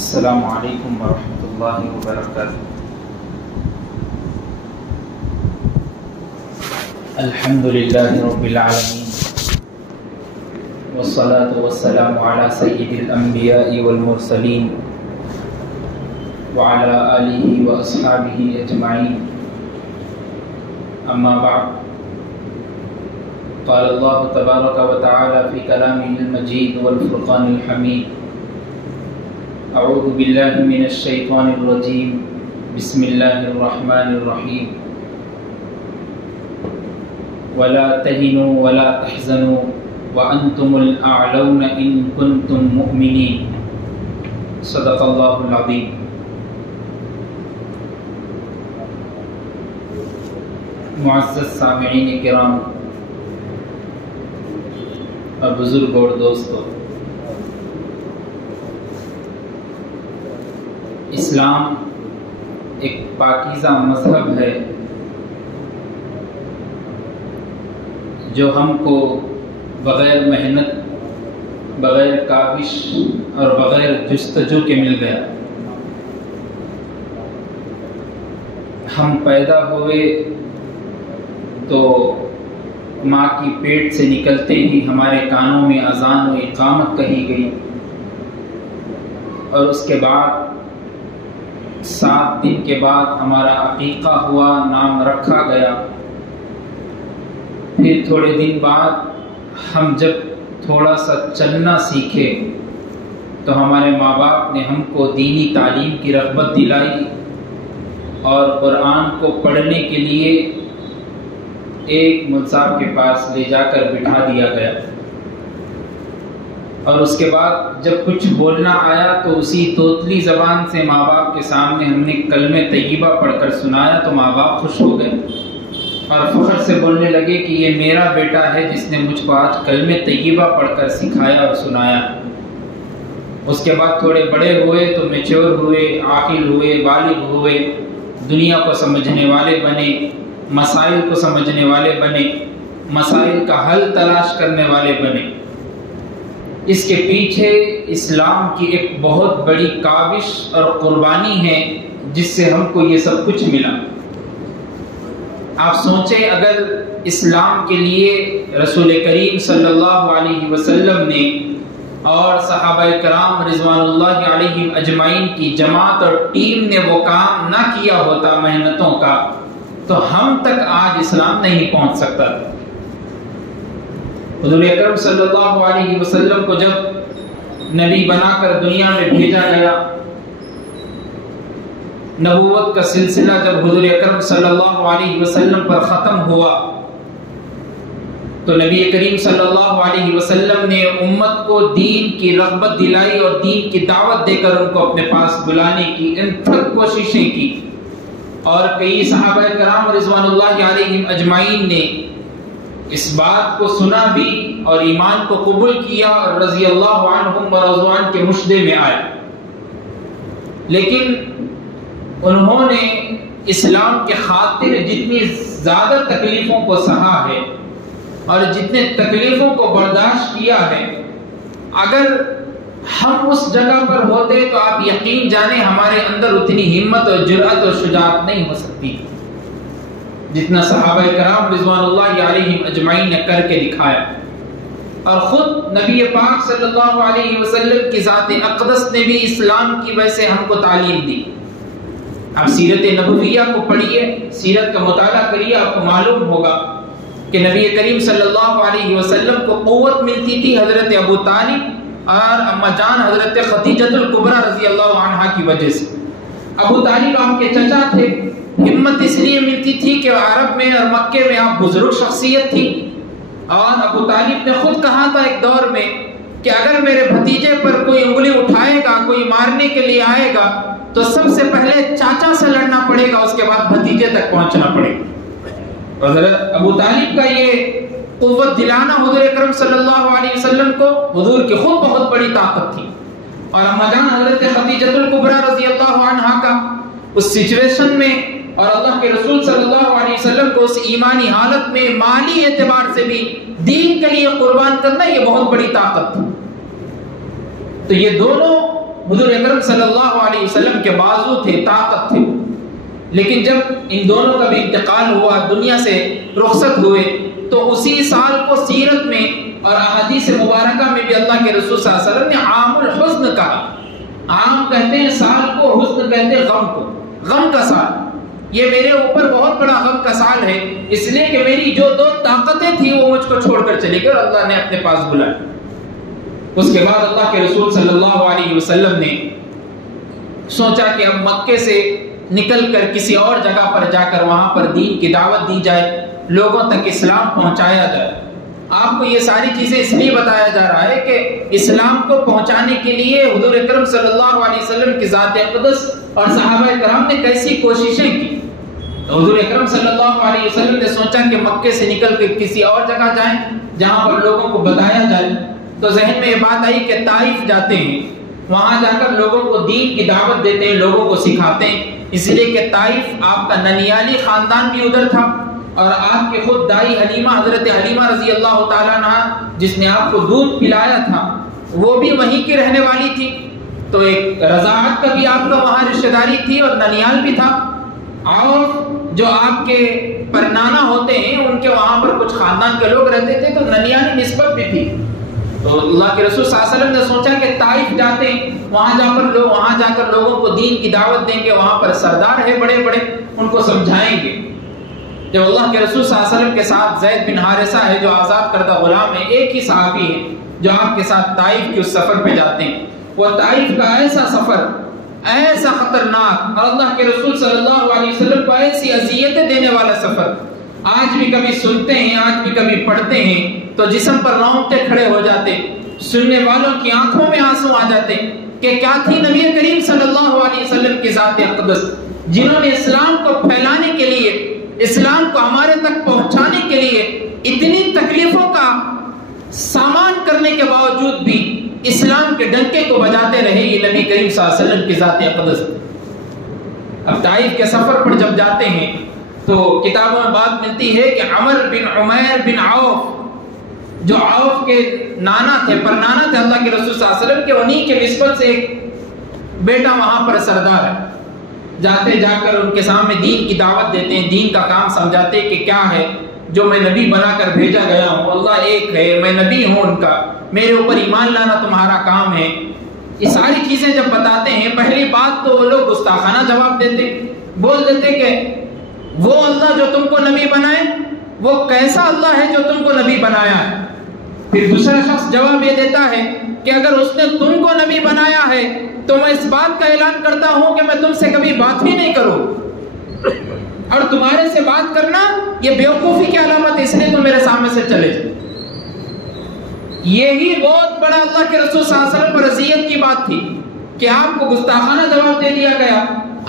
السلام علیکم ورحمۃ اللہ وبرکاتہ۔ الحمد للہ رب العالمین والصلاة والسلام علی سید الانبیاء والمرسلین وعلی آلہ واصحابہ اجمعین، اما بعد، قال اللہ تبارک وتعالی فی کلامہ المجید والفرقان الحمید، اعوذ باللہ من الشیطان الرجیم، بسم اللہ الرحمن الرحیم، ولا تہنوا ولا تحزنوا وانتم الاعلون ان کنتم مؤمنین، صدق اللہ العظیم۔ معزز سامعین کرام اور بزرگ اور دوستو، اسلام ایک پاکیزہ مذہب ہے جو ہم کو بغیر محنت، بغیر کاوش اور بغیر جستجو کے مل گیا۔ ہم پیدا ہوئے تو ماں کی پیٹ سے نکلتے ہی ہمارے کانوں میں اذان و اقامت کہی گئی، اور اس کے بعد 7 دن کے بعد ہمارا عقیقہ ہوا، نام رکھا گیا۔ پھر تھوڑے دن بعد ہم جب تھوڑا سا چلنا سیکھے تو ہمارے ماں باپ نے ہم کو دینی تعلیم کی رغبت دلائی اور قرآن کو پڑھنے کے لیے ایک مولوی صاحب کے پاس لے جا کر بٹھا دیا گیا، اور اس کے بعد جب کچھ بولنا آیا تو اسی توتلی زبان سے ماں باپ کے سامنے ہم نے کلمہ طیبہ پڑھ کر سنایا تو ماں باپ خوش ہو گئے اور فخر سے بولنے لگے کہ یہ میرا بیٹا ہے جس نے مجھ کو آج کلمہ طیبہ پڑھ کر سکھایا اور سنایا۔ اس کے بعد تھوڑے بڑے ہوئے تو میچور ہوئے، عاقل ہوئے، بالغ ہوئے، دنیا کو سمجھنے والے بنے، مسائل کو سمجھنے والے بنے، مسائل کا حل تلاش کرنے والے بنے۔ اس کے پیچھے اسلام کی ایک بہت بڑی کاوش اور قربانی ہے جس سے ہم کو یہ سب کچھ ملا۔ آپ سوچیں، اگر اسلام کے لیے رسول کریم صلی اللہ علیہ وسلم نے اور صحابہ کرام رضوان اللہ علیہم اجمعین کی جماعت اور ٹیم نے وہ کام نہ کیا ہوتا محنتوں کا، تو ہم تک آج اسلام نہیں پہنچ سکتا تھا۔ حضور اکرم صلی اللہ علیہ وسلم کو جب نبی بنا کر دنیا میں بھیجا گیا، نبوت کا سلسلہ جب حضور اکرم صلی اللہ علیہ وسلم پر ختم ہوا تو نبی کریم صلی اللہ علیہ وسلم نے امت کو دین کی رغبت دلائی اور دین کی دعوت دے کر ان کو اپنے پاس بلانے کی انتھک کوششیں کی، اور کئی صحابہ کرام رضوان اللہ علیہم اجمعین نے اس بات کو سنا بھی اور ایمان کو قبول کیا اور رضی اللہ عنہم و رضوان کے مشدے میں آئے، لیکن انہوں نے اسلام کے خاطر جتنی زیادہ تکلیفوں کو سہا ہے اور جتنے تکلیفوں کو برداشت کیا ہے، اگر ہم اس جگہ پر ہوتے تو آپ یقین جانیں ہمارے اندر اتنی ہمت اور جرأت اور شجاعت نہیں ہو سکتی جتنا صحابہ کرام رضوان اللہ علیہم اجمعین نے کر کے دکھایا۔ اور خود نبی پاک صلی اللہ علیہ وسلم کی ذات اقدس نے بھی اسلام کی وجہ سے ہم کو تعلیم دی۔ آپ سیرت نبویہ کو پڑھیے، سیرت کا مطالعہ کریے، آپ کو معلوم ہوگا کہ نبی کریم صلی اللہ علیہ وسلم کو قوت ملتی تھی حضرت ابو طالب اور اما جان حضرت خدیجہ الکبریٰ رضی اللہ عنہا کی وجہ سے۔ ابو طالب آپ کے چچا تھے، ہمت اس لیے ملتی تھی کہ عرب میں اور مکے میں آپ بزرگ شخصیت تھی، اور ابو طالب نے خود کہا تھا ایک دور میں کہ اگر میرے بھتیجے پر کوئی انگلی اٹھائے گا، کوئی مارنے کے لیے آئے گا تو سب سے پہلے چاچا سے لڑنا پڑے گا، اس کے بعد بھتیجے تک پہنچنا پڑے گا۔ حضرت ابو طالب کا یہ قوت دلانا حضور اکرم صلی اللہ علیہ وسلم کو حضور کی خود بہت بڑی طاقت تھی، اور اما جان حضرت خدیجہ الکبریٰ رضی اللہ عنہا کا اس سچویشن میں اور اللہ کے رسول صلی اللہ علیہ وسلم کو اس ایمانی حالت میں مالی اعتبار سے بھی دین کے لیے قربان کرنا یہ بہت بڑی طاقت تھی۔ تو یہ دونوں حضور اکرم صلی اللہ علیہ وسلم کے بازو تھے، طاقت تھے، لیکن جب ان دونوں کا بھی انتقال ہوا، دنیا سے رخصت ہوئے، تو اسی سال کو سیرت میں اور احادیث مبارکہ میں بھی اللہ کے رسول صلی اللہ علیہ وسلم نے عام الحزن کہا۔ عام کہتے ہیں سال کو، حزن کہتے ہیں غم کو، غم کا سال۔ یہ میرے اوپر بہت بڑا غم کا سال ہے، اس لیے کہ میری جو دو طاقتیں تھیں وہ مجھ کو چھوڑ کر چلی گئی اور اللہ نے اپنے پاس بلایا۔ اس کے بعد اللہ کے رسول صلی اللہ علیہ وسلم نے سوچا کہ اب مکے سے نکل کر کسی اور جگہ پر جا کر وہاں پر دین کی دعوت دی جائے، لوگوں تک اسلام پہنچایا جائے۔ آپ کو یہ ساری چیزیں اس لیے بتایا جا رہا ہے کہ اسلام کو پہنچانے کے لیے حضور اکرم صلی اللہ علیہ وسلم کی ذات اقدس اور صحابہ کرام نے کیسی کوششیں کی۔ تو حضور اکرم صلی اللہ علیہ وسلم نے سوچا کہ مکے سے نکل کے کسی اور جگہ جائیں جہاں پر لوگوں کو بتایا جائے۔ تو ذہن میں یہ بات آئی کہ طائف جاتے ہیں، وہاں جا کر لوگوں کو دین کی دعوت دیتے ہیں، لوگوں کو سکھاتے ہیں، اس لیے کہ طائف آپ کا ننیالی خاندان بھی ادھر تھا، اور آپ کے خود دائی حلیمہ، حضرت حلیمہ رضی اللہ تعالیٰ عنہ جس نے آپ کو دودھ پلایا تھا، وہ بھی وہیں کی رہنے والی تھی۔ تو ایک رضاعت کا بھی آپ کا وہاں رشتہ داری تھی اور ننیال بھی تھا، اور جو آپ کے پرنانا ہوتے ہیں ان کے وہاں پر کچھ خاندان کے لوگ رہتے تھے، تو ننیالی نسبت بھی تھی۔ تو اللہ کے رسول صلی اللہ علیہ وسلم نے سوچا کہ طائف جاتے ہیں، وہاں جا کر لوگوں کو دین کی دعوت دیں گے، وہاں پر سردار ہیں بڑے بڑے، ان کو سمجھائیں گے۔ جب اللہ کے رسول صلی اللہ علیہ وسلم کے ساتھ زید بن حارثہ ہے جو آزاد کردہ غلام ہے، ایک ہی صحابی ہے جو آپ کے ساتھ طائف کے اس سفر پہ جاتے ہیں، وہ طائف کا ایسا سفر، ایسا خطرناک، اور اللہ کے رسول صلی اللہ علیہ وسلم کو ایسی اذیتیں دینے والا سفر، آج بھی کبھی سنتے ہیں، آج بھی کبھی پڑھتے ہیں تو جسم پر رونگٹے کھڑے ہو جاتے، سننے والوں کی آنکھوں میں آنسو آ جاتے کہ کیا تھی نبی کریم صلی اللہ علیہ وسلم کی ذات اقدس، جنہوں نے اسلام کو پھیلانے کے لیے، اسلام کو ہمارے تک پہنچانے کے لیے اتنی تکلیفوں کا سامان کرنے کے باوجود بھی اسلام کے ڈنکے کو بجاتے رہے، یہ نبی کریم صلی اللہ علیہ وسلم کی ذات اقدس۔ اب طائف کے سفر پر جب جاتے ہیں تو کتابوں میں بات ملتی ہے کہ عمر بن عمیر بن عوف، جو عوف کے نانا تھے، پرنانا تھے اللہ کے رسول صلی اللہ علیہ وسلم کے، انہی کے نسبت سے ایک بیٹا وہاں پر سردار ہے، جاتے جا کر ان کے سامنے دین کی دعوت دیتے ہیں، دین کا کام سمجھاتے کہ کیا ہے جو میں نبی بنا کر بھیجا گیا ہوں، اللہ ایک ہے، میں نبی ہوں ان کا، میرے اوپر ایمان لانا تمہارا کام ہے۔ یہ ساری چیزیں جب بتاتے ہیں، پہلی بات تو وہ لوگ گستاخانہ جواب دیتے، بول دیتے کہ وہ اللہ جو تم کو نبی بنائے، وہ کیسا اللہ ہے جو تم کو نبی بنایا ہے؟ پھر دوسرا شخص جواب یہ دیتا ہے کہ اگر اس نے تم کو نبی بنایا ہے تو میں اس بات کا اعلان کرتا ہوں کہ میں تم سے کبھی بات ہی نہیں کروں، اور تمہارے سے بات کرنا یہ بیوقوفی کی علامت ہے، اس لیے تم میرے سامنے سے چلے جائے۔ یہی بہت بڑا اللہ کے رسول صلی اللہ علیہ وسلم پر اذیت کی بات تھی کہ آپ کو گستاخانہ جواب دے دیا گیا،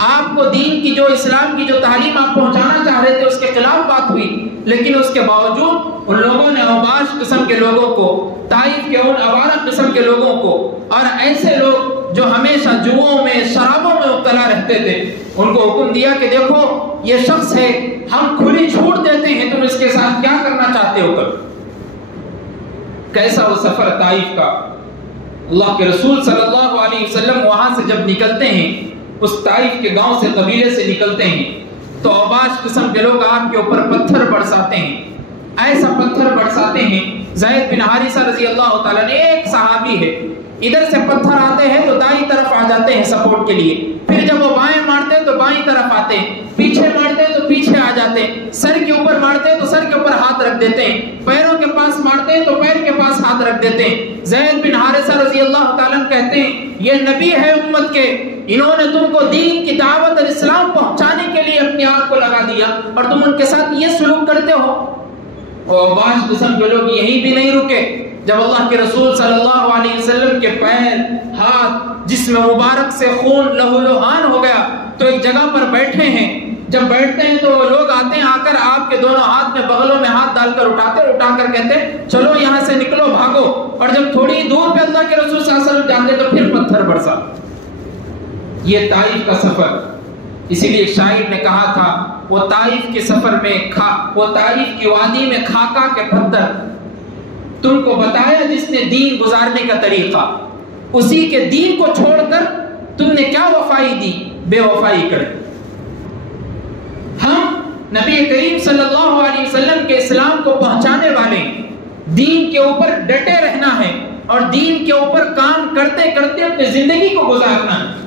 آپ کو دین کی جو اسلام کی جو تعلیم آپ پہنچانا چاہ رہے تھے اس کے خلاف بات ہوئی، لیکن اس کے باوجود ان لوگوں نے اوباش قسم کے لوگوں کو، طائف کے ان اوارہ قسم کے لوگوں کو، اور ایسے لوگ جو ہمیشہ جوؤں میں، شرابوں میں مبتلا رہتے تھے، ان کو حکم دیا کہ دیکھو یہ شخص ہے، ہم کھلی چھوٹ دیتے ہیں، تم اس کے ساتھ کیا کرنا چاہتے ہو کرو۔ کیسا وہ سفر طائف کا، اللہ کے رسول صلی اللہ علیہ وسلم وہاں سے جب نکلتے ہیں، اس طائف کے گاؤں سے، قبیلے سے نکلتے ہیں، تو اوباش قسم کے لوگ آپ کے اوپر پتھر برساتے ہیں، ایسا پتھر برساتے ہیں، زید بن حارثہ رضی اللہ تعالیٰ نے، ایک صحابی ہے، ادھر سے پتھر آتے ہیں تو دائیں طرف آ جاتے ہیں سپورٹ کے لیے، پھر جب وہ بائیں مارتے ہیں تو بائیں طرف آتے ہیں، پیچھے مارتے ہیں تو پیچھے آ جاتے ہیں، سر کے اوپر مارتے ہیں تو سر کے اوپر ہاتھ رکھ دیتے ہیں، پیروں کے پاس مارتے ہیں تو پیر کے پاس ہاتھ رکھ دیتے ہیں۔ زید بن حارثہ رضی اللہ تعالیٰ کہتے ہیں یہ نبی ہے امت کے، انہوں نے تم کو دین کی دعوت اور اسلام پہنچانے کے لیے اپنی آنکھ کو لگا دیا اور تم ان کے ساتھ یہ سلوک کرتے ہو۔ اور بعض قسم کے لوگ یہیں بھی نہیں رکے، جب اللہ کے رسول صلی اللہ علیہ وسلم کے پیر، ہاتھ، جسم مبارک سے خون لہو لہان ہو گیا تو ایک جگہ پر بیٹھے ہیں، جب بیٹھتے ہیں تو لوگ آتے ہیں، آ کر آپ کے دونوں ہاتھ میں بغلوں میں ہاتھ ڈال کر اٹھا کر کہتے ہیں چلو یہاں سے نکلو، بھاگو، اور جب تھوڑی دور پہ اللہ کے رسول صلی اللہ علیہ وسلم جاتے تو پھر پتھر برسا۔ یہ طائف کا سفر، اسی لیے شاعر نے کہا تھا وہ طائف کے سفر میں وہ طائف کی وادی میں کھاکا کے پتھر، تم کو بتایا جس نے دین گزارنے کا طریقہ، اسی کے دین کو چھوڑ کر تم نے کیا وفائی دی؟ بے وفائی کر دی۔ ہم نبی کریم صلی اللہ علیہ وسلم کے اسلام کو پہنچانے والے، دین کے اوپر ڈٹے رہنا ہے اور دین کے اوپر کام کرتے کرتے اپنی زندگی کو گزارنا ہے۔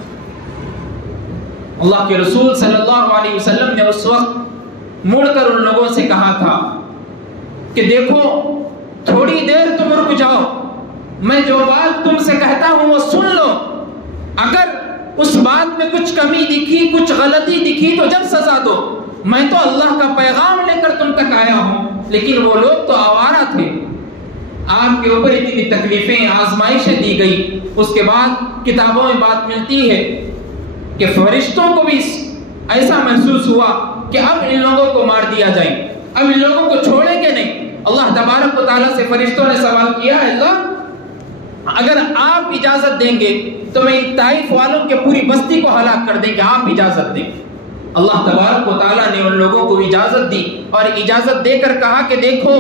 اللہ کے رسول صلی اللہ علیہ وسلم نے اس وقت مڑ کر ان لوگوں سے کہا تھا کہ دیکھو تھوڑی دیر تم رک جاؤ، میں جو بات تم سے کہتا ہوں وہ سن لو، اگر اس بات میں کچھ کمی دکھی، کچھ غلطی دکھی تو جب سزا دو، میں تو اللہ کا پیغام لے کر تم تک آیا ہوں، لیکن وہ لوگ تو آوارہ تھے، آپ کے اوپر اتنی تکلیفیں آزمائشیں دی گئی۔ اس کے بعد کتابوں میں بات ملتی ہے کہ فرشتوں کو بھی ایسا محسوس ہوا کہ اب ان لوگوں کو مار دیا جائے، اب ان لوگوں کو چھوڑیں گے نہیں۔ اللہ تبارک و تعالیٰ سے فرشتوں نے سوال کیا، اللہ اگر آپ اجازت دیں گے تو میں ان طائف والوں کے پوری بستی کو ہلاک کر دیں گے، آپ اجازت دیں۔ اللہ تبارک و تعالیٰ نے ان لوگوں کو اجازت دی اور اجازت دے کر کہا کہ دیکھو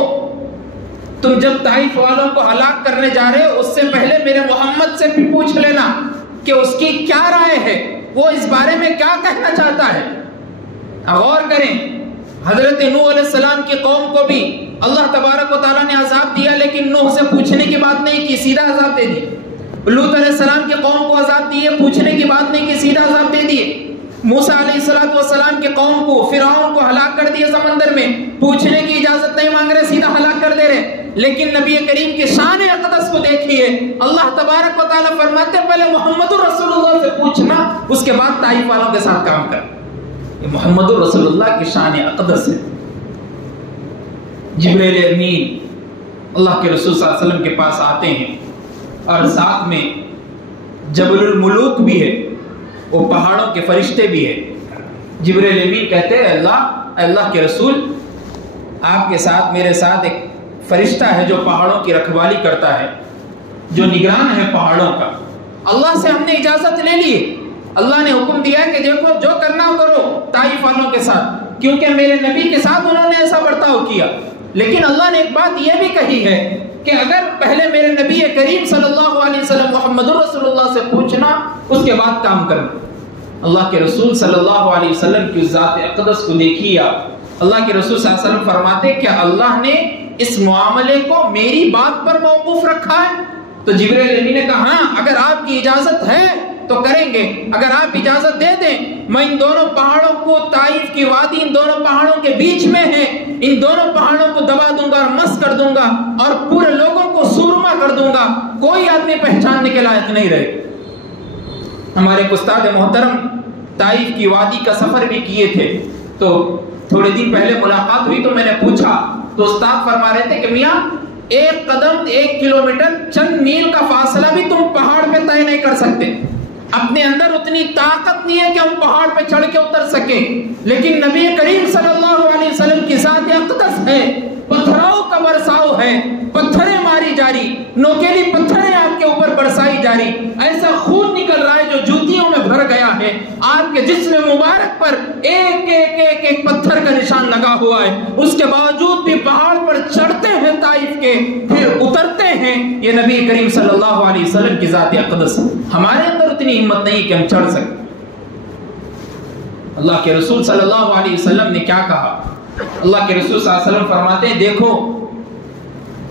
تم جب طائف والوں کو ہلاک کرنے جا رہے ہو اس سے پہلے میرے محمد سے بھی پوچھ لینا کہ اس کی کیا رائے ہے، وہ اس بارے میں کیا کہنا چاہتا ہے۔ غور کریں، حضرت نوح علیہ السلام کی قوم کو بھی اللہ تبارک و تعالیٰ نے عذاب دیا، لیکن نوح سے پوچھنے کی بات نہیں کی، سیدھا عذاب دے دی۔ لوط علیہ السلام کی قوم کو عذاب دیے، پوچھنے کی بات نہیں کی، سیدھا عذاب دے دیے۔ موسیٰ علیہ السلام کی قوم کو، فرعون کو ہلاک کر دیا سمندر میں، پوچھنے کی اجازت نہیں مانگ رہے، سیدھا ہلاک کر دے رہے۔ لیکن نبی کریم کی شان اقدس کو دیکھیے، اللہ تبارک و تعالیٰ فرماتے پہلے محمد رسول اللہ سے پوچھنا، اس کے بعد طائف والوں کے ساتھ کام کر۔ یہ محمد رسول اللہ کی شان اقدس ہے۔ جبریل امین اللہ کے رسول صلی اللہ علیہ وسلم کے پاس آتے ہیں اور ساتھ میں جبل الملوک بھی ہے، وہ پہاڑوں کے فرشتے بھی ہیں۔ جبریل امین کہتے ہیں اللہ کے رسول، آپ کے ساتھ میرے ساتھ ایک فرشتہ ہے جو پہاڑوں کی رکھوالی کرتا ہے، جو نگران ہے پہاڑوں کا۔ اللہ سے ہم نے اجازت لے لی، اللہ نے حکم دیا کہ دیکھو جو کرنا کرو طائف والوں کے ساتھ، کیونکہ میرے نبی کے ساتھ انہوں نے ایسا برتاؤ کیا۔ لیکن اللہ نے ایک بات یہ بھی کہی ہے کہ اگر پہلے میرے نبی کریم صلی اللہ علیہ وسلم محمد رسول اللہ سے پوچھنا، اس کے بعد کام کرنا۔ اللہ کے رسول صلی اللہ علیہ وسلم کی ذات اقدس کو دیکھیے آپ، اللہ کے رسول صلی اللہ علیہ وسلم فرماتے کیا اللہ نے اس معاملے کو میری بات پر موقوف رکھا ہے؟ تو جبریل امین نے کہا ہاں، اگر آپ کی اجازت ہے تو کریں گے، اگر آپ اجازت دے دیں میں ان دونوں پہاڑوں کو، طائف کی وادی ان دونوں پہاڑوں کے بیچ میں ہے، ان دونوں پہاڑوں کو دبا دوں گا اور مس کر دوں گا اور پورے لوگوں کو سورما کر دوں گا، کوئی آدمی پہچاننے کے لائق نہیں رہے۔ ہمارے استاد محترم طائف کی وادی کا سفر بھی کیے تھے، تو تھوڑے دن پہلے ملاقات ہوئی تو میں نے پوچھا تو استاد فرما رہے تھے کہ میاں ایک قدم 1 کلومیٹر چند میل کا فاصلہ بھی تم پہاڑ پہ طے نہیں کر سکتے، اپنے اندر اتنی طاقت نہیں ہے کہ ہم پہاڑ پہ چڑھ کے اتر سکیں، لیکن نبی کریم صلی اللہ علیہ وسلم کی ذات اقدس ہے، پتھراؤ کا برساؤ ہے، پتھریں ماری جاری، نوکیلی پتھریں آپ کے اوپر برسائی جاری، ایسا خون نکل رہا ہے جو جوتیوں میں بھر گیا ہے، آپ کے جسم مبارک پر ایک ایک ایک ایک پتھر کا نشان لگا ہوا ہے، اس کے باوجود بھی پہاڑ پر چڑھتے ہیں طائف کے، پھر اترتے ہیں۔ یہ نبی کریم صلی اللہ علیہ وسلم کی ذات اقدس، ہمارے اندر اتنی ہمت نہیں کہ ہم چڑھ سکیں۔ اللہ کے رسول صلی اللہ علیہ وسلم نے کیا کہا؟ اللہ کے رسول صلی اللہ علیہ وسلم فرماتے ہیں دیکھو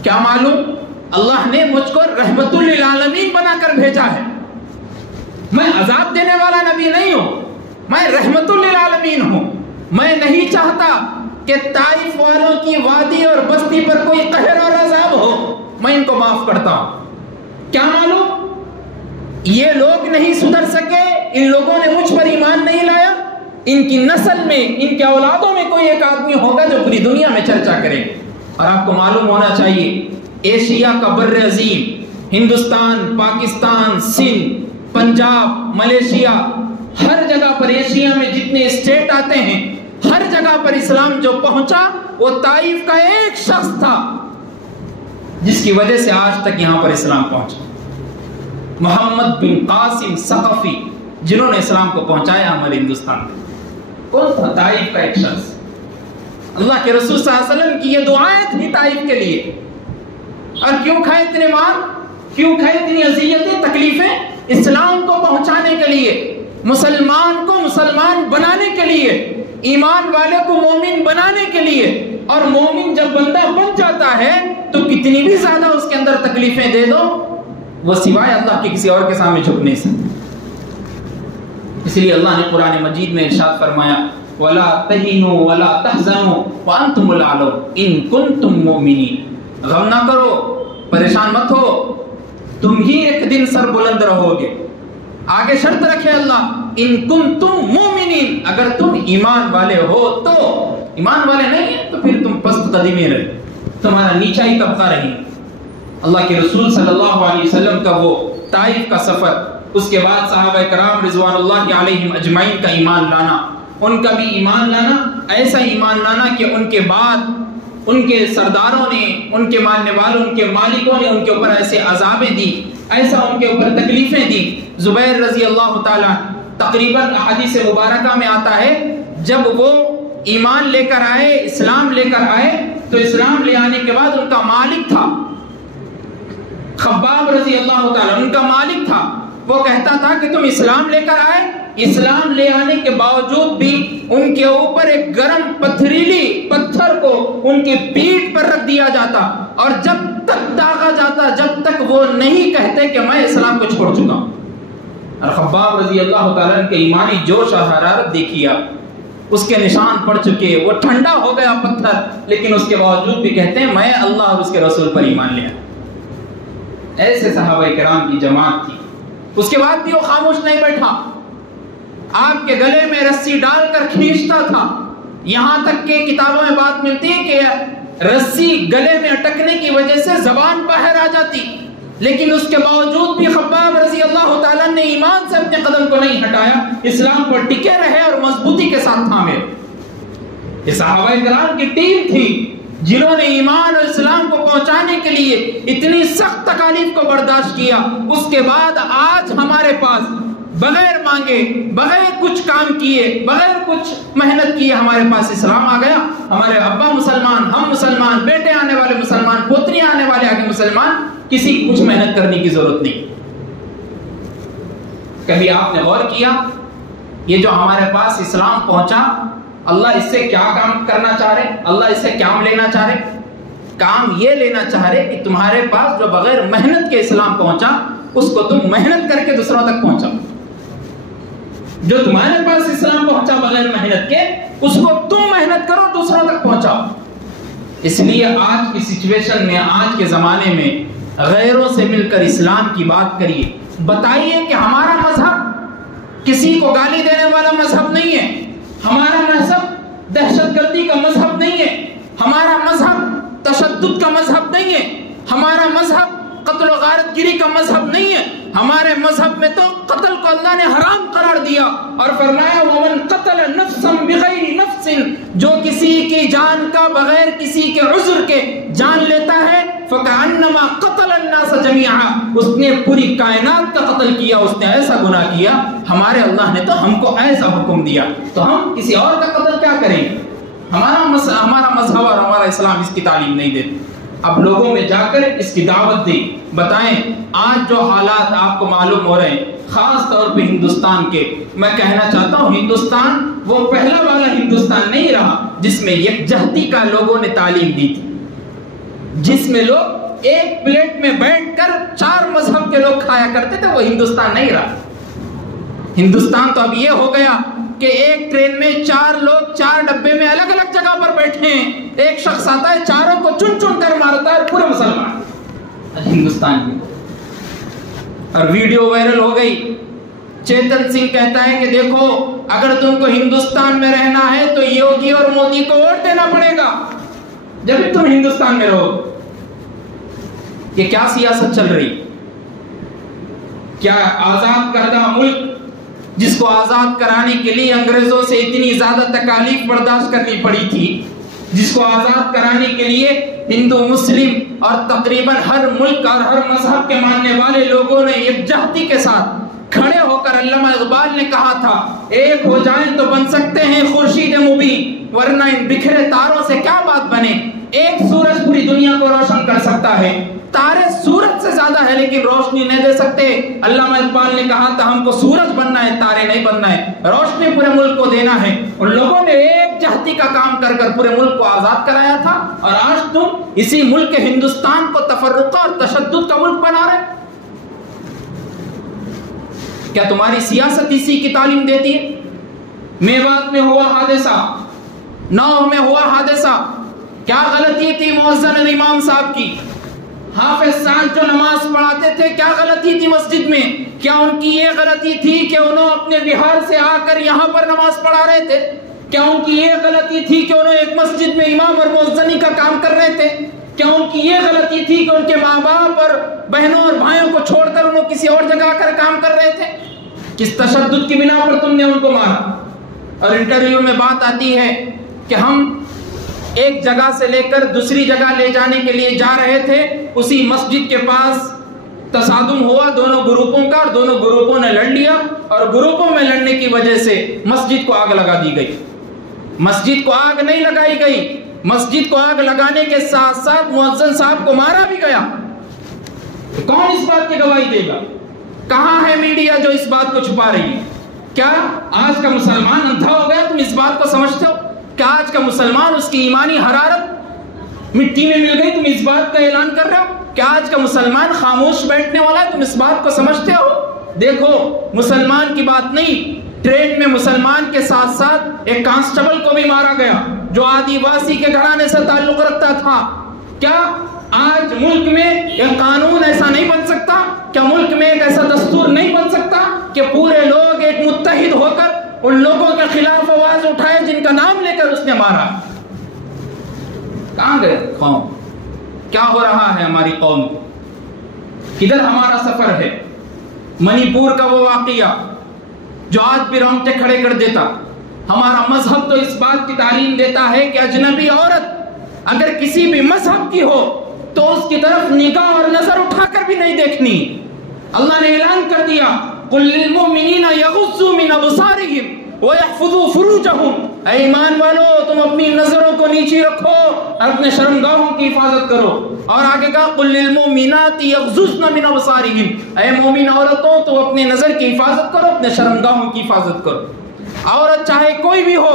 کیا معلوم، اللہ نے مجھ کو رحمت للعالمین بنا کر بھیجا ہے، میں عذاب دینے والا نبی نہیں ہوں، میں رحمت للعالمین ہوں۔ میں نہیں چاہتا کہ طائف والوں کی وادی اور بستی پر کوئی قہر اور عذاب ہو، میں ان کو معاف کرتا ہوں۔ کیا معلوم یہ لوگ نہیں سدھر سکے، ان لوگوں نے مجھ پر ایمان نہیں لایا، ان کی نسل میں، ان کے اولادوں میں کوئی ایک آدمی ہوگا جو پوری دنیا میں چرچا کرے۔ اور آپ کو معلوم ہونا چاہیے ایشیا کا بر عظیم، ہندوستان، پاکستان، سندھ، پنجاب، ملیشیا، ہر جگہ پر ایشیا میں جتنے اسٹیٹ آتے ہیں ہر جگہ پر اسلام جو پہنچا وہ طائف کا ایک شخص تھا جس کی وجہ سے آج تک یہاں پر اسلام پہنچا، محمد بن قاسم ثقفی، جنہوں نے اسلام کو پہنچایا ہمارے ہندوستان میں۔ کون تھا؟ طائف کا ایک شخص۔ اللہ کے رسول صلی اللہ علیہ وسلم کی یہ دعائیں تھی طائف کے لیے۔ اور کیوں کھائے اتنے مار؟ کیوں کھائے اتنی اذیتیں تکلیفیں؟ اسلام کو پہنچانے کے لیے، مسلمان کو مسلمان بنانے کے لیے، ایمان والے کو مومن بنانے کے لیے۔ اور مومن جب بندہ بن جاتا ہے تو کتنی بھی زیادہ اس کے اندر تکلیفیں دے دو، وہ سوائے اللہ کے کسی اور کے سامنے جھک نہیں سکتے۔ اس لیے اللہ نے قرآن مجید میں ارشاد فرمایا وَلَا تَهِنُوا وَلَا تَحْزَنُوا وَأَنْتُمُ الْأَعْلَوْنَ إِن كُنتُم مُؤْمِنِينَ۔ غم نہ کرو، پریشان مت ہو، تم ہی ایک دن سر بلند رہو گے۔ آگے شرط رکھے اللہ ان کنتم مومنین، اگر تم ایمان والے ہو تو۔ ایمان والے نہیں ہیں تو پھر تم پست قدمی رہے، تمہارا نیچا ہی طبقہ رہی۔ اللہ کے رسول صلی اللہ علیہ وسلم کا وہ طائف کا سفر، اس کے بعد صحابہ کرام رضوان اللہ علیہم اجمعین کا ایمان لانا، ان کا بھی ایمان لانا، ایسا ایمان لانا کہ ان کے بعد ان کے سرداروں نے، ان کے ماننے والوں، ان کے مالکوں نے ان کے اوپر ایسے عذابیں دی، ایسا ان کے اوپر تکلیفیں دی۔ زبیر رضی اللہ تعالیٰ تقریباً احادیث مبارکہ میں آتا ہے جب وہ ایمان لے کر آئے، اسلام لے کر آئے، تو اسلام لے آنے کے بعد ان کا مالک تھا خباب رضی اللہ تعالیٰ، ان کا مالک تھا، وہ کہتا تھا کہ تم اسلام لے کر آئے، اسلام لے آنے کے باوجود بھی ان کے اوپر ایک گرم پتھریلی پتھر کو ان کی پیٹھ پر رکھ دیا جاتا، اور جب تک داغا جاتا، جب تک وہ نہیں کہتے کہ میں اسلام کو چھوڑ چکا ہوں۔ اور خباب رضی اللہ تعالیٰ کے ایمانی جوش اور حرارت دیکھیے آپ، اس کے نشان پڑ چکے، وہ ٹھنڈا ہو گیا پتھر، لیکن اس کے باوجود بھی کہتے ہیں میں اللہ اور اس کے رسول پر ایمان لیا۔ ایسے صحابہ کرام کی جماعت تھی۔ اس کے بعد بھی وہ خاموش نہیں بیٹھا، آپ کے گلے میں رسی ڈال کر کھینچتا تھا، یہاں تک کہ کتابوں میں بات ملتی ہے کہ رسی گلے میں اٹکنے کی وجہ سے زبان باہر آ جاتی، لیکن اس کے باوجود بھی خباب رضی اللہ تعالیٰ نے ایمان سے اپنے قدم کو نہیں ہٹایا، اسلام پر ٹکے رہے اور مضبوطی کے ساتھ تھامے۔ یہ صحابہ کرام کی ٹیم تھی جنہوں نے ایمان اور اسلام کو پہنچانے کے لیے اتنی سخت تکالیف کو برداشت کیا۔ اس کے بعد آج ہمارے پاس بغیر مانگے، بغیر کچھ کام کیے، بغیر کچھ محنت کیے ہمارے پاس اسلام آ گیا۔ ہمارے ابا مسلمان، ہم مسلمان، بیٹے آنے والے مسلمان، پوتریاں آنے والے آگے مسلمان، کسی کچھ محنت کرنے کی ضرورت نہیں۔ کبھی آپ نے غور کیا یہ جو ہمارے پاس اسلام پہنچا، اللہ اس سے کیا کام کرنا چاہ رہے؟ اللہ اس سے کیا لینا چاہ رہے؟ کام یہ لینا چاہ رہے کہ تمہارے پاس جو بغیر محنت کے اسلام پہنچا، اس کو تم محنت کر کے دوسروں تک پہنچاؤ۔ جو تمہارے پاس اسلام پہنچا بغیر محنت کے، اس کو تم محنت کرو، دوسروں تک پہنچاؤ۔ اس لیے آج کی سچویشن میں، آج کے زمانے میں غیروں سے مل کر اسلام کی بات کریے، بتائیے کہ ہمارا مذہب کسی کو گالی دینے والا مذہب نہیں ہے، ہمارا مذہب دہشت گردی کا مذہب نہیں ہے، ہمارا مذہب تشدد کا مذہب نہیں ہے، ہمارا مذہب قتل و غارت گیری کا مذہب نہیں ہے۔ ہمارے مذہب میں تو قتل کو اللہ نے حرام قرار دیا اور فرمایا وَمَنْ قَتَلَ نَفْسًا بِغَيْرِ نَفْسٍ، جو کسی کی جان کا بغیر کسی کے عذر کے جان لیتا ہے فَكَأَنَّمَا قَتَلَ النَّاسَ جَمِيعًا، اس نے پوری کائنات کا قتل کیا، اس نے ایسا گناہ کیا۔ ہمارے اللہ نے تو ہم کو ایسا حکم دیا، تو ہم کسی اور کا قتل کیا کریں؟ ہمارا مذہب اور ہمارا اسلام اس کی تعلیم نہیں دیتے۔ اب لوگوں میں جا کر اس کی دعوت دی، بتائیں آج جو حالات آپ کو معلوم ہو رہے ہیں خاص طور پہ ہندوستان کے، میں کہنا چاہتا ہوں ہندوستان وہ پہلا والا ہندوستان نہیں رہا جس میں یکجہتی کا لوگوں نے تعلیم دی تھی، جس میں لوگ ایک پلیٹ میں بیٹھ کر 4 مذہب کے لوگ کھایا کرتے تھے، وہ ہندوستان نہیں رہا۔ ہندوستان تو اب یہ ہو گیا کہ ایک ٹرین میں 4 لوگ 4 ڈبے میں الگ الگ جگہ پر بیٹھے ہیں، ایک شخص آتا ہے چاروں کو چن چن کر مارتا ہے، پورے مسلمان ہندوستان میں۔ اور ویڈیو وائرل ہو گئی، چیتن سنگھ کہتا ہے کہ دیکھو اگر تم کو ہندوستان میں رہنا ہے تو یوگی اور مودی کو ووٹ دینا پڑے گا جب تم ہندوستان میں رہو۔ یہ کیا سیاست چل رہی؟ کیا آزاد کردہ ملک جس کو آزاد کرانے کے لیے انگریزوں سے اتنی زیادہ تکالیف برداشت کرنی پڑی تھی، جس کو آزاد کرانے کے لیے ہندو مسلم اور تقریباً ہر ملک اور ہر مذہب کے ماننے والے لوگوں نے یکجہتی کے ساتھ کھڑے ہو کر، علامہ اقبال نے کہا تھا ایک ہو جائیں تو بن سکتے ہیں خورشید مبین، ورنہ ان بکھرے تاروں سے کیا بات بنے۔ ایک سورج پوری دنیا کو روشن کر سکتا ہے، تارے سورج سے زیادہ ہے لیکن لیکن روشنی نہیں دے سکتے. علامہ اقبال نے کہا تھا ہم کو سورج بننا ہے، تارے نہیں بننا ہے، روشنی پورے ملک کو دینا ہے. ان لوگوں نے ایک جہتی کا کام کر کر پورے ملک کو آزاد کرایا تھا، اور آج تم اسی ملک ہندوستان کو تفرقہ اور تشدد کا ملک بنا رہے. کیا تمہاری سیاست اسی کی تعلیم دیتی ہے؟ میوات میں ہوا حادثہ، نوح میں ہوا حادثہ، کیا غلطی تھی مؤذن امام صاحب کی؟ حافظ صاحب جو نماز پڑھاتے تھے، کیا غلطی تھی مسجد میں؟ کیا ان کی یہ غلطی تھی کہ انہوں اپنے بہار سے آ کر یہاں پر نماز پڑھا رہے تھے؟ کیا ان کی یہ غلطی تھی کہ انہوں ایک مسجد میں امام اور مؤذنی کا کام کر رہے تھے؟ کیا ان کی یہ غلطی تھی کہ ان کے ماں باپ اور بہنوں اور بھائیوں کو چھوڑ کر انہوں کسی اور جگہ آ کر کام کر رہے تھے؟ کس تشدد کی بنا پر تم نے ان کو مارا؟ اور انٹرویو میں بات آتی ہے کہ ہم ایک جگہ سے لے کر دوسری جگہ لے جانے کے لیے جا رہے تھے، اسی مسجد کے پاس تصادم ہوا دونوں گروپوں کا، اور دونوں گروپوں نے لڑ لیا، اور گروپوں میں لڑنے کی وجہ سے مسجد کو آگ لگا دی گئی. مسجد کو آگ نہیں لگائی گئی، مسجد کو آگ لگانے کے ساتھ ساتھ مؤذن صاحب کو مارا بھی گیا. کون اس بات کی گواہی دے گا؟ کہاں ہے میڈیا جو اس بات کو چھپا رہی ہے؟ کیا آج کا مسلمان اندھا ہو گیا؟ تم اس بات کو سمجھتے ہو؟ کیا آج کا مسلمان اس کی ایمانی حرارت مٹی میں مل گئی؟ تم اس بات کا اعلان کر رہے ہو؟ کیا آج کا مسلمان خاموش بیٹھنے والا ہے؟ تم اس بات کو سمجھتے ہو؟ دیکھو، مسلمان کی بات نہیں، ٹرین میں مسلمان کے ساتھ ساتھ ایک کانسٹیبل کو بھی مارا گیا جو آدیواسی کے گھرانے سے تعلق رکھتا تھا. کیا آج ملک میں ایک قانون ایسا نہیں بن سکتا؟ کیا ملک میں ایک ایسا دستور نہیں بن سکتا کہ پورے لوگ ایک متحد ہو کر ان لوگوں کے خلاف آواز اٹھائے جن کا نام لے کر اس نے مارا؟ کہاں گئے قوم؟ کیا ہو رہا ہے ہماری قوم؟ کدھر ہمارا سفر ہے؟ منی پور کا وہ واقعہ جو آج بھی رونگٹے کھڑے کر دیتا. ہمارا مذہب تو اس بات کی تعلیم دیتا ہے کہ اجنبی عورت اگر کسی بھی مذہب کی ہو تو اس کی طرف نگاہ اور نظر اٹھا کر بھی نہیں دیکھنی. اللہ نے اعلان کر دیا قُلْ لِلْمُؤْمِنِينَ يَغُضُّوا مِنْ أَبْصَارِهِمْ وَيَحْفَظُوا فُرُوجَهُمْ. اے ایمان والو، تم اپنی نظروں کو نیچی رکھو اور اپنے شرمگاہوں کی حفاظت کرو. اور آگے کہا قُلْ لِلْمُؤْمِنَاتِ يَغْضُضْنَ مِنْ أَبْصَارِهِنْ. اے مومن عورتوں، تو اپنے نظر کی حفاظت کرو، اپنے شرمگاہوں کی حفاظت کرو. عورت چاہے کوئی بھی ہو،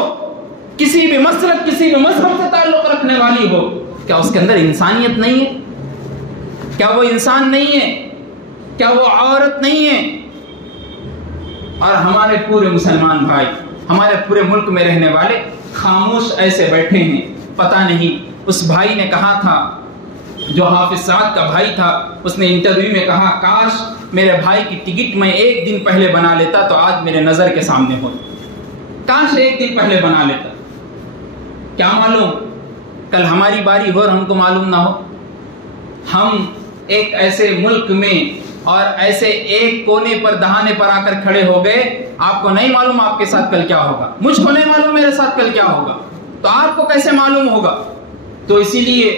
کسی بھی مسلک کسی بھی مذہب سے تعلق رکھنے والی ہو، کیا اس کے اندر انسانیت نہیں ہے؟ کیا وہ انسان نہیں ہے؟ کیا وہ عورت نہیں ہے؟ اور ہمارے پورے مسلمان بھائی، ہمارے پورے ملک میں رہنے والے خاموش ایسے بیٹھے ہیں. پتہ نہیں، اس بھائی نے کہا تھا جو حافظ سعد کا بھائی تھا، اس نے انٹرویو میں کہا کاش میرے بھائی کی ٹکٹ میں ایک دن پہلے بنا لیتا تو آج میرے نظر کے سامنے ہوتا. کاش ایک دن پہلے بنا لیتا. کیا معلوم کل ہماری باری ہو اور ہم کو معلوم نہ ہو. ہم ایک ایسے ملک میں اور ایسے ایک کونے پر دہانے پر آ کر کھڑے ہو گئے. آپ کو نہیں معلوم آپ کے ساتھ کل کیا ہوگا، مجھ کو نہیں معلوم میرے ساتھ کل کیا ہوگا، تو آپ کو کیسے معلوم ہوگا؟ تو اسی لیے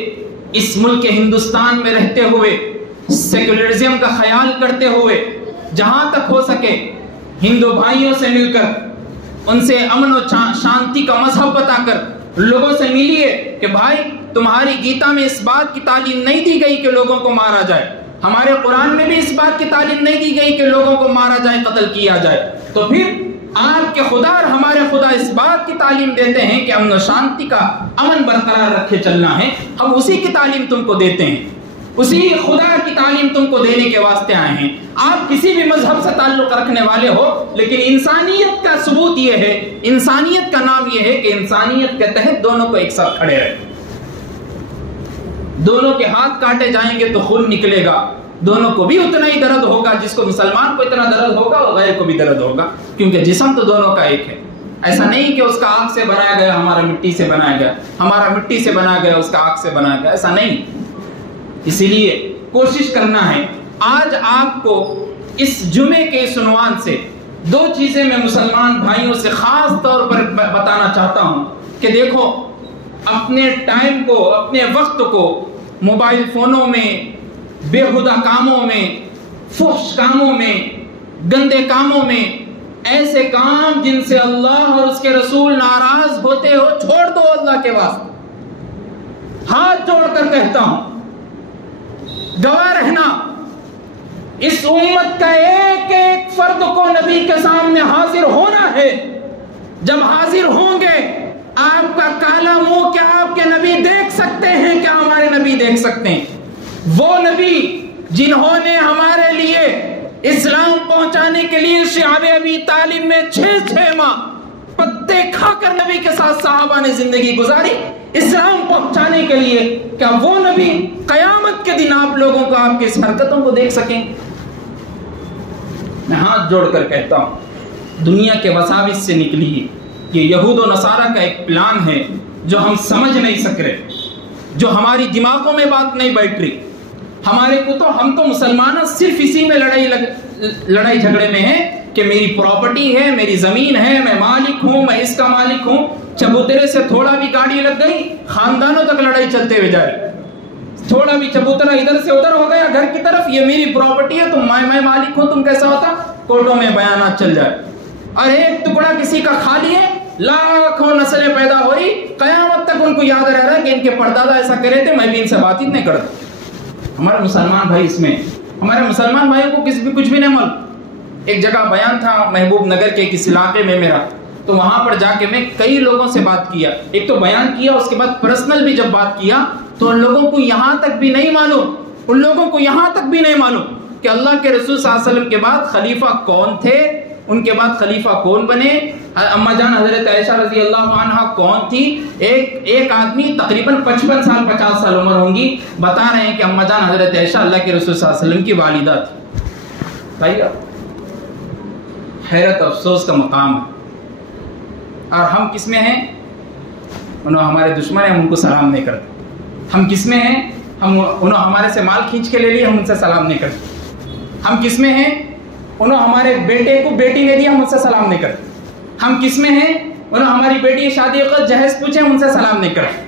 اس ملک ہندوستان میں رہتے ہوئے، سیکولرزم کا خیال کرتے ہوئے، جہاں تک ہو سکے ہندو بھائیوں سے مل کر، ان سے امن و شانتی کا مذہب بتا کر لوگوں سے ملیے کہ بھائی تمہاری گیتا میں اس بات کی تعلیم نہیں دی گئی کہ لوگوں کو مارا جائے، ہمارے قرآن میں بھی اس بات کی تعلیم نہیں دی گئی کہ لوگوں کو مارا جائے، قتل کیا جائے. تو پھر آپ کے خدا اور ہمارے خدا اس بات کی تعلیم دیتے ہیں کہ امن و شانتی کا امن برقرار رکھے چلنا ہے. ہم اسی کی تعلیم تم کو دیتے ہیں، اسی خدا کی تعلیم تم کو دینے کے واسطے آئے ہیں. آپ کسی بھی مذہب سے تعلق رکھنے والے ہو، لیکن انسانیت کا ثبوت یہ ہے، انسانیت کا نام یہ ہے کہ انسانیت کے تحت دونوں کو ایک ساتھ کھڑے رہے. دونوں کے ہاتھ کاٹے جائیں گے تو خون نکلے گا، دونوں کو بھی اتنا ہی درد ہوگا. جس کو مسلمان کو اتنا درد ہوگا وہ غیر کو بھی درد ہوگا، کیونکہ جسم تو دونوں کا ایک ہے. ایسا نہیں کہ اس کا آگ سے بنایا گیا ہمارا مٹی سے بنایا گیا، ہمارا مٹی سے بنایا گیا اس کا آگ سے بنایا گیا، ایسا نہیں. اسی لیے کوشش کرنا ہے. آج آپ کو اس جمعے کے اس عنوان سے دو چیزیں میں مسلمان بھائیوں سے خاص طور پر بتانا چاہتا ہوں کہ دیکھو، اپنے ٹائم کو، اپنے وقت کو موبائل فونوں میں، بےہودہ کاموں میں، فحش کاموں میں، گندے کاموں میں، ایسے کام جن سے اللہ اور اس کے رسول ناراض ہوتے ہو، چھوڑ دو اللہ کے واسطے. ہاتھ جوڑ کر کہتا ہوں، گواہ رہنا اس امت کا ایک ایک فرد کو نبی کے سامنے حاضر ہونا ہے. جب حاضر ہوں گے آپ کا کالا منہ کیا آپ کے نبی دیکھ سکتے ہیں؟ کیا ہمارے نبی دیکھ سکتے ہیں؟ وہ نبی جنہوں نے ہمارے لیے اسلام پہنچانے کے لیے شعب ابی طالب میں 6 ماہ پتے کھا کر نبی کے ساتھ صحابہ نے زندگی گزاری اسلام پہنچانے کے لیے، کیا وہ نبی قیامت کے دن آپ لوگوں کو آپ کی اس حرکتوں کو دیکھ سکیں؟ میں ہاتھ جوڑ کر کہتا ہوں دنیا کے وساوس سے نکلیے. یہ یہود و نصارہ کا ایک پلان ہے جو ہم سمجھ نہیں سک رہے، جو ہماری دماغوں میں بات نہیں بیٹھ رہی. ہمارے کو تو ہم تو مسلمان صرف اسی میں لڑائی جھگڑے میں ہیں کہ میری پراپرٹی ہے، میری زمین ہے، میں مالک ہوں، میں اس کا مالک ہوں. چبوترے سے تھوڑا بھی گاڑی لگ گئی خاندانوں تک لڑائی چلتے ہوئے جا رہی. تھوڑا بھی چبوترا ادھر سے ادھر ہو گیا گھر کی طرف، یہ میری پراپرٹی ہے، تم میں مالک ہوں، تم کیسا ہوتا؟ کورٹوں میں بیانات چل جائے. اور ایک ٹکڑا کسی کا کھا لیے لاکھوں نسلیں پیدا ہو رہی، قیامت تک ان کو یاد رہ رہا ہے کہ ان کے پردادا ایسا کرے تھے، میں بھی ان سے بات ہی نہیں کرتا. ہمارے مسلمان بھائی اس میں، ہمارے مسلمان بھائیوں کو کچھ بھی نہیں معلوم. ایک جگہ بیان تھا محبوب نگر کے کس علاقے میں میرا، تو وہاں پر جا کے میں کئی لوگوں سے بات کیا. ایک تو بیان کیا، اس کے بعد پرسنل بھی جب بات کیا تو ان لوگوں کو یہاں تک بھی نہیں معلوم کہ اللہ کے رسول صلی اللہ علیہ وسلم کے بعد خلیفہ کون تھے، ان کے بعد خلیفہ کون بنے، اما جان حضرت عائشہ رضی اللہ عنہا کون تھی. ایک آدمی تقریباً 55 سال 50 سال عمر ہوں گی، بتا رہے ہیں کہ اما جان حضرت عائشہ اللہ کے رسول صلی اللہ علیہ وسلم کی والدہ تھی. بھائی حیرت افسوس کا مقام ہے. اور ہم کس میں ہیں؟ انہوں ہمارے دشمن ہیں، ہم ان کو سلام نہیں کرتے. ہم کس میں ہیں؟ انہوں ہمارے سے مال کھینچ کے لے لیے، ہم ان سے سلام نہیں کرتے. ہم کس میں ہیں؟ انہوں ہمارے بیٹے کو بیٹی نے دیا، ہم ان سے سلام نہیں کرتے. ہم کس میں ہیں؟ انہوں ہماری بیٹی شادی کا جہیز پوچھے، ہم ان سے سلام نہیں کرتے.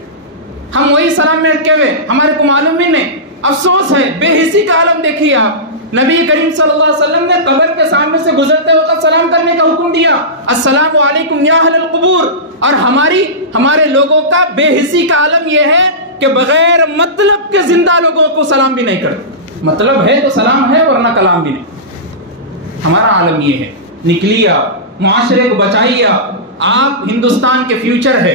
ہم وہی سلام میں اٹکے ہوئے، ہمارے کو معلوم بھی نہیں. افسوس ہے، بے حسی کا عالم دیکھیے آپ. نبی کریم صلی اللہ علیہ وسلم نے قبر کے سامنے سے گزرتے وقت سلام کرنے کا حکم دیا، السلام علیکم یا اہل القبور. اور ہمارے لوگوں کا بے حسی کا عالم یہ ہے کہ بغیر مطلب کے زندہ لوگوں کو سلام بھی نہیں کرتے. مطلب ہے تو سلام ہے ورنہ کلام بھی نہیں. ہمارا عالم یہ ہے. نکلیے آپ، معاشرے کو بچائیے. آپ ہندوستان کے فیوچر ہے،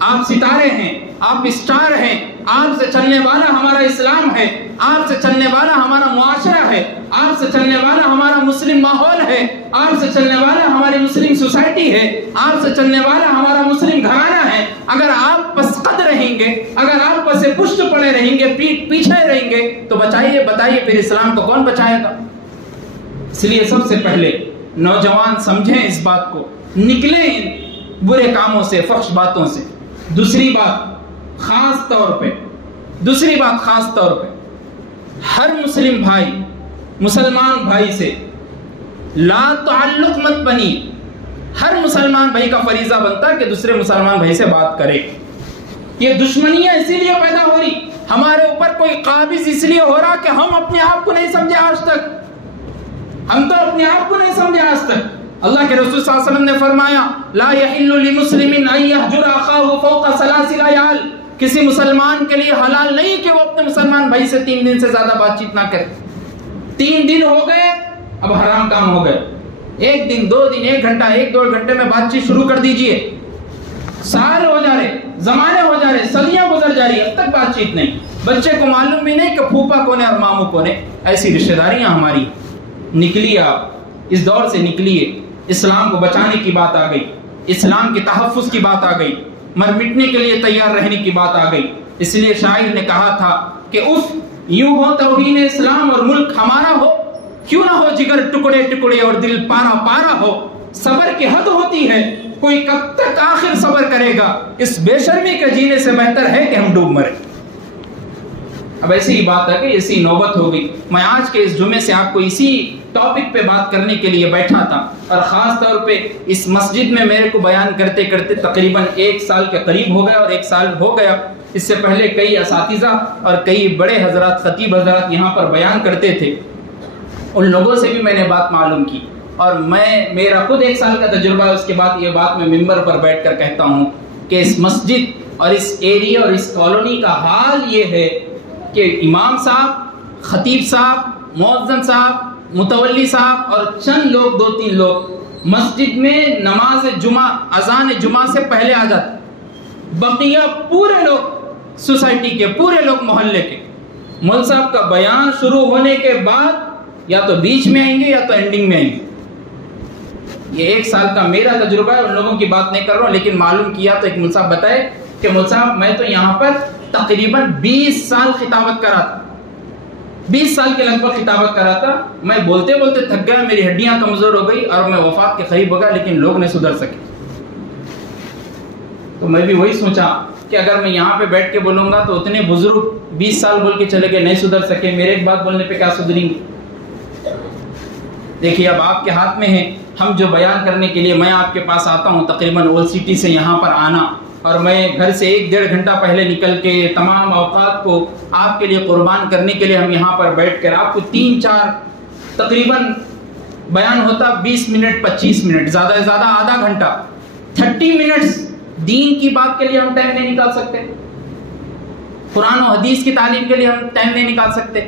آپ ستارے ہیں، آپ اسٹار ہیں. آپ سے چلنے والا ہمارا اسلام ہے، آپ سے چلنے والا ہمارا معاشرہ ہے، آپ سے چلنے والا ہمارا مسلم ماحول ہے، آپ سے چلنے والا ہماری مسلم سوسائٹی ہے، آپ سے چلنے والا ہمارا مسلم گھرانہ ہے. اگر آپ پس قد رہیں گے، اگر آپ پس پشت پڑے رہیں گے، پیٹ پیچھے رہیں گے تو بتائیے پھر اسلام کو کون بچائے گا؟ اس لیے سب سے پہلے نوجوان سمجھیں اس بات کو، نکلیں برے کاموں سے، فحش باتوں سے. دوسری بات خاص طور پہ ہر مسلم بھائی مسلمان بھائی سے لا تعلق مت بنی. ہر مسلمان بھائی کا فریضہ بنتا ہے کہ دوسرے مسلمان بھائی سے بات کرے. یہ دشمنیاں اسی لیے پیدا ہو رہی، ہمارے اوپر کوئی قابض اس لیے ہو رہا کہ ہم اپنے آپ کو نہیں سمجھے آج تک. ہم تو اپنے آپ کو نہیں سمجھے آج تک. اللہ کے رسول صلی اللہ علیہ وسلم نے فرمایا لا يحل لمسلم ان يهجر اخاه فوق 3 ليال. کسی مسلمان کے لیے حلال نہیں کہ وہ اپنے مسلمان بھائی سے 3 دن سے زیادہ بات چیت نہ کرے. 3 دن ہو گئے، اب حرام کام ہو گئے. 1 دن 2 دن 1 گھنٹہ 1-2 گھنٹے میں بات چیت شروع کر دیجئے. سال ہو جا رہے، زمانے ہو جا رہے، صدیاں گزر جا رہی، اب تک بات چیت نہیں. بچے کو معلوم بھی نہیں کہ پھوپا کون ہے اور ماموں کون ہے. ایسی رشتہ داریاں ہماری. نکلیے آپ، اس دور سے نکلیے. اسلام کو بچانے کی بات آ گئی، اسلام کے تحفظ کی بات آ گئی، مر مٹنے کے لیے تیار رہنے کی بات آ گئی. اس لیے شاعر نے کہا تھا کہ اف یوں ہو توہین اسلام اور ملک ہمارا ہو، کیوں نہ ہو جگر ٹکڑے ٹکڑے اور دل پارا پارا ہو. صبر کی حد ہوتی ہے، کوئی کب تک آخر صبر کرے گا. اس بے شرمی کے جینے سے بہتر ہے کہ ہم ڈوب مرے. اب ایسی ہی بات ہے کہ ایسی نوبت ہو گئی. میں آج کے اس جمعے سے آپ کو اسی ٹاپک پہ بات کرنے کے لیے بیٹھا تھا، اور خاص طور پہ اس مسجد میں میرے کو بیان کرتے کرتے تقریباً 1 سال کے قریب ہو گیا، اور 1 سال ہو گیا. اس سے پہلے کئی اساتذہ اور کئی بڑے حضرات، خطیب حضرات یہاں پر بیان کرتے تھے. ان لوگوں سے بھی میں نے بات معلوم کی، اور میرا خود 1 سال کا تجربہ ہے. اس کے بعد یہ بات میں ممبر پر بیٹھ کر کہتا ہوں کہ اس مسجد اور اس ایریا اور اس کالونی کا حال یہ ہے کہ امام صاحب، خطیب صاحب مؤذن صاحب, متولی صاحب اور چند لوگ, 2-3 لوگ مسجد میں نماز جمعہ, اذان جمعہ سے پہلے آ جاتے. بقیہ پورے لوگ سوسائٹی کے, پورے لوگ محلے کے, مول صاحب کا بیان شروع ہونے کے بعد یا تو بیچ میں آئیں گے یا تو اینڈنگ میں آئیں گے. یہ 1 سال کا میرا تجربہ ہے, ان لوگوں کی بات نہیں کر رہا ہوں, لیکن معلوم کیا تو ایک مول صاحب بتائے کہ مول صاحب میں تو یہاں پر تقریباً 20 سال خطابت کرا تھا, 20 سال کے لگ بھگ خطابت کرا تھا. میں بولتے بولتے تھک گیا, میری ہڈیاں کمزور ہو گئی اور میں وفات کے قریب ہو گیا, لیکن لوگ نہیں سدھر سکے. تو میں بھی وہی سوچا کہ اگر میں یہاں پہ بیٹھ کے بولوں گا تو اتنے بزرگ 20 سال بول کے چلے گئے, نہیں سدھر سکے, میرے ایک بات بولنے پہ کیا سدھریں گے. دیکھیے اب آپ کے ہاتھ میں ہے. ہم جو بیان کرنے کے لیے میں آپ کے پاس آتا ہوں, تقریباً اول سٹی سے یہاں پر آنا, اور میں گھر سے 1-1.5 گھنٹہ پہلے نکل کے تمام اوقات کو آپ کے لیے قربان کرنے کے لیے ہم یہاں پر بیٹھ کر آپ کو 3-4 تقریباً بیان ہوتا 20 منٹ 25 منٹ, زیادہ سے زیادہ آدھا گھنٹہ, 30 منٹس دین کی بات کے لیے ہم ٹائم نہیں نکال سکتے, قرآن و حدیث کی تعلیم کے لیے ہم ٹائم نہیں نکال سکتے,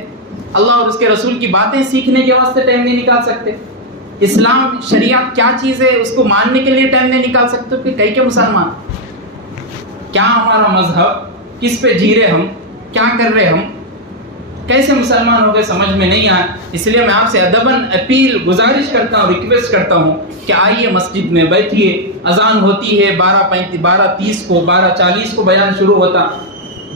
اللہ اور اس کے رسول کی باتیں سیکھنے کے واسطے ٹائم نہیں نکال سکتے, اسلام شریعت کیا چیز ہے اس کو ماننے کے لیے ٹائم نہیں نکال سکتے. کہ کئی کے مسلمان, کیا ہمارا مذہب, کس پہ جی رہے ہم, کیا کر رہے ہم, کیسے مسلمان ہو گئے, سمجھ میں نہیں آیا. اس لیے میں آپ سے ادباً اپیل, گزارش کرتا ہوں, ریکویسٹ کرتا ہوں کہ آئیے مسجد میں بیٹھیے. اذان ہوتی ہے 12:30 کو, 12:40 کو بیان شروع ہوتا,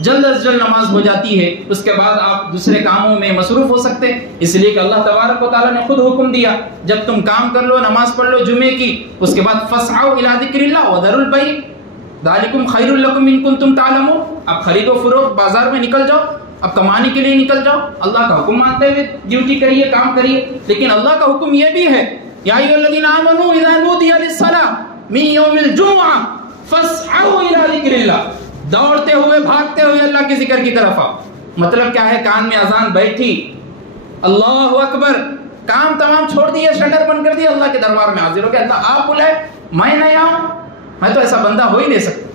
جلد از جلد نماز ہو جاتی ہے, اس کے بعد آپ دوسرے کاموں میں مصروف ہو سکتے, اس لیے کہ اللہ تبارک و تعالیٰ نے خود حکم دیا جب تم کام کر لو, نماز پڑھ لو جمعے کی, اس کے بعد فسعوا الی ذکر اللہ وذروا البیع ذالکم خیر لکم ان کنتم تعلمون. اب خرید و فروخت بازار میں نکل جاؤ, اب کمانے کے لیے نکل جاؤ, اللہ کا حکم مانتے ہوئے ڈیوٹی کریے, کام کریے. لیکن اللہ کا حکم یہ بھی ہے, یا ایھا الذین آمنوا اذا نودی للصلاۃ من یوم الجمعہ فاسعوا الی ذکر اللہ, دوڑتے ہوئے بھاگتے ہوئے اللہ کے ذکر کی طرف آؤ. مطلب کیا ہے, کان میں اذان بیٹھی, اللہ اکبر, کام تمام چھوڑ دیے, شٹر بند کر دیا, اللہ کے دربار میں حاضر ہو گیا. اللہ آپ بلائے, میں نہیں آؤں, میں تو ایسا بندہ ہو ہی نہیں سکتا.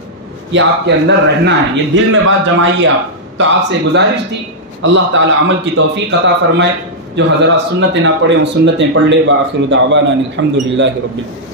یہ آپ کے اندر رہنا ہے, یہ دل میں بات جمائیے آپ. تو آپ سے گزارش تھی, اللہ تعالی عمل کی توفیق عطا فرمائے. جو حضرات سنتیں نہ پڑھے وہ سنتیں پڑھ لے. وآخر دعوانا الحمدللہ رب العالمین.